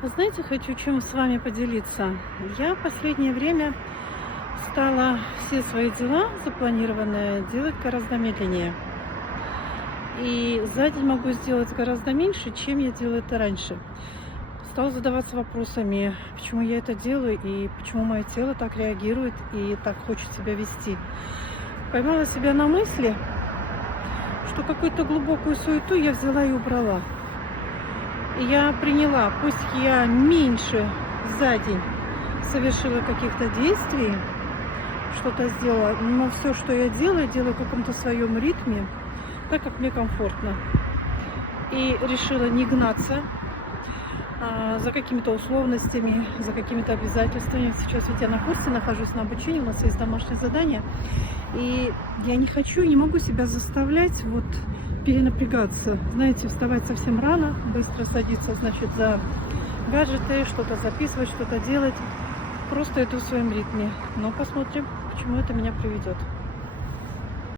Вы знаете, хочу чем с вами поделиться. Я в последнее время стала все свои дела запланированные делать гораздо медленнее. И за день могу сделать гораздо меньше, чем я делала это раньше. Стала задаваться вопросами, почему я это делаю и почему мое тело так реагирует и так хочет себя вести. Поймала себя на мысли, что какую-то глубокую суету я взяла и убрала. И я приняла, пусть я меньше за день совершила каких-то действий, что-то сделала, но все, что я делаю в каком-то своем ритме, так, как мне комфортно. И решила не гнаться за какими-то условностями, за какими-то обязательствами. Сейчас ведь я на курсе нахожусь, на обучении, у нас есть домашнее задание. И я не хочу, не могу себя заставлять перенапрягаться. Знаете, вставать совсем рано, быстро садиться, значит, за гаджеты, что-то записывать, что-то делать. Просто иду в своем ритме. Но посмотрим, к чему это меня приведет.